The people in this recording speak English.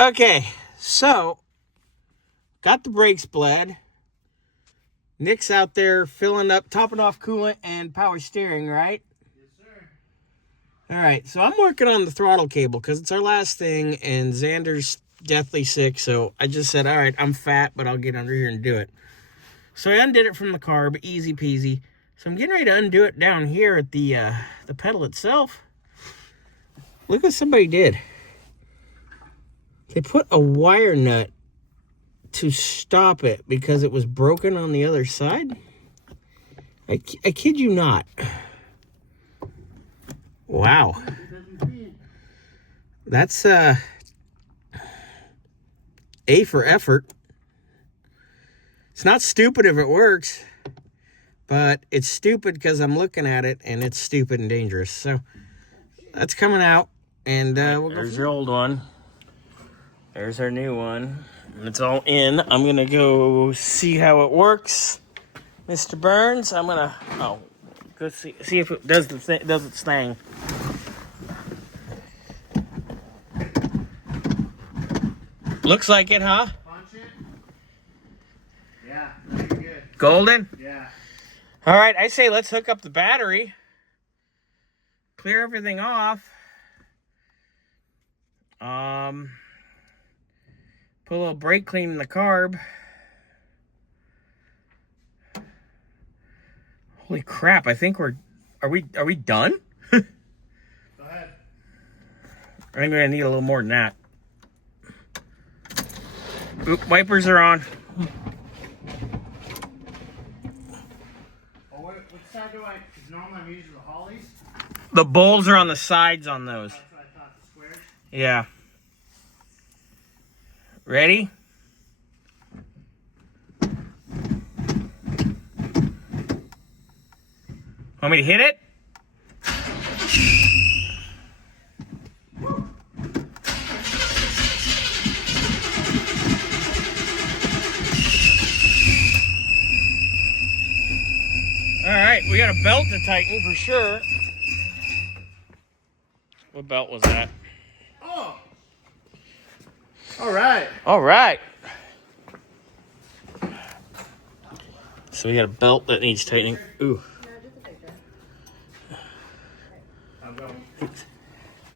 Okay, so got the brakes bled. Nick's out there filling up, topping off coolant and power steering, right? Yes, sir. All right, so I'm working on the throttle cable because it's our last thing, and Xander's deathly sick, so I just said, all right, I'm fat, but I'll get under here and do it. So I undid it from the carb, easy peasy. So I'm getting ready to undo it down here at the pedal itself. Look what somebody did. They put a wire nut to stop it because it was broken on the other side. I kid you not. Wow. That's A for effort. It's not stupid if it works, but it's stupid because I'm looking at it and it's stupid and dangerous. So that's coming out, and we'll go. There's your old one. There's our new one. It's all in. I'm gonna go see how it works, Mr. Burns. I'm gonna go see if it does its thing. Looks like it, huh? Punch it. Yeah, no, you're good. Golden? Yeah. All right, I say let's hook up the battery. Clear everything off. Put a little brake clean in the carb. Holy crap, I think are we done? Go ahead. I think we're gonna need a little more than that. Oop, wipers are on. Oh, what side do I, because normally I'm using the Hollies. The bowls are on the sides on those. That's what I thought, the squares. Yeah. Ready? Want me to hit it? All right, we got a belt to tighten for sure. What belt was that? Oh! All right. All right. So we got a belt that needs tightening. Ooh.